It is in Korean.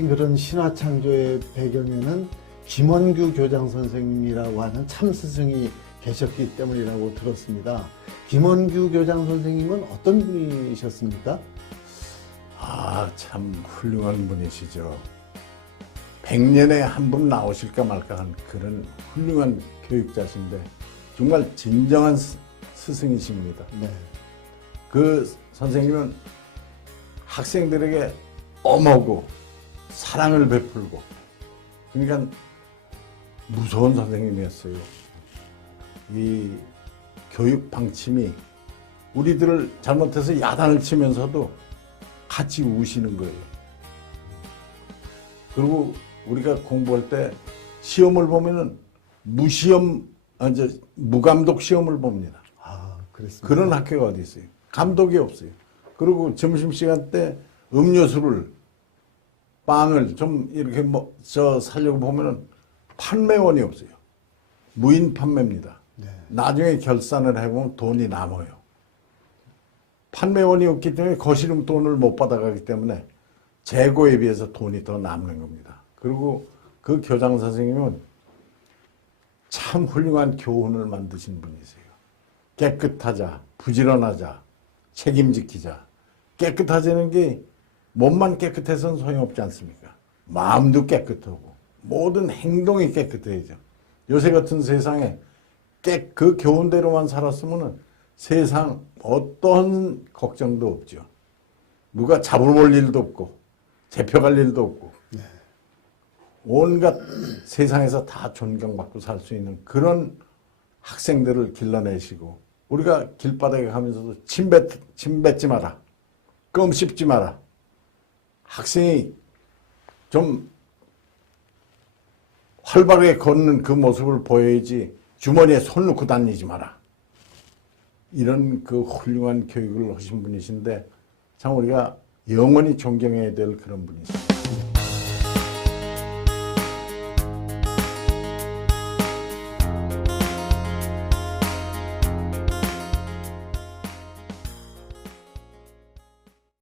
말씀하신 그런 신화 창조의 배경에는 김원규 교장 선생님이라고 하는 참 스승이 계셨기 때문이라고 들었습니다. 김원규 교장 선생님은 어떤 분이셨습니까? 아, 참 훌륭한 분이시죠. 백년에 한 분 나오실까 말까 한 그런 훌륭한 교육자신데 정말 진정한 스- 스승이십니다. 네. 그 선생님은 학생들에게 엄하고 사랑을 베풀고 그러니까 무서운 선생님이었어요. 이 교육 방침이 우리들을 잘못해서 야단을 치면서도 같이 우시는 거예요. 그리고 우리가 공부할 때 시험을 보면은 무시험, 아, 이제 무감독 시험을 봅니다. 아, 그랬습니다. 그런 학교가 어디 있어요? 감독이 없어요. 그리고 점심시간 때 음료수를, 빵을 좀 이렇게 뭐, 저 살려고 보면은 판매원이 없어요. 무인 판매입니다. 네. 나중에 결산을 해보면 돈이 남아요. 판매원이 없기 때문에 거실은 돈을 못 받아가기 때문에 재고에 비해서 돈이 더 남는 겁니다. 그리고 그 교장 선생님은 참 훌륭한 교훈을 만드신 분이세요. 깨끗하자, 부지런하자, 책임 지키자. 깨끗하자는 게 몸만 깨끗해서는 소용없지 않습니까? 마음도 깨끗하고 모든 행동이 깨끗해야죠. 요새 같은 세상에 깨, 그 교훈대로만 살았으면 세상 어떤 걱정도 없죠. 누가 잡아볼 일도 없고 잡혀갈 일도 없고 온갖 세상에서 다 존경받고 살 수 있는 그런 학생들을 길러내시고 우리가 길바닥에 가면서도 침, 뱉, 침 뱉지 마라. 껌 씹지 마라. 학생이 좀 활발하게 걷는 그 모습을 보여야지 주머니에 손 넣고 다니지 마라. 이런 그 훌륭한 교육을 하신 분이신데 참 우리가 영원히 존경해야 될 그런 분이시죠.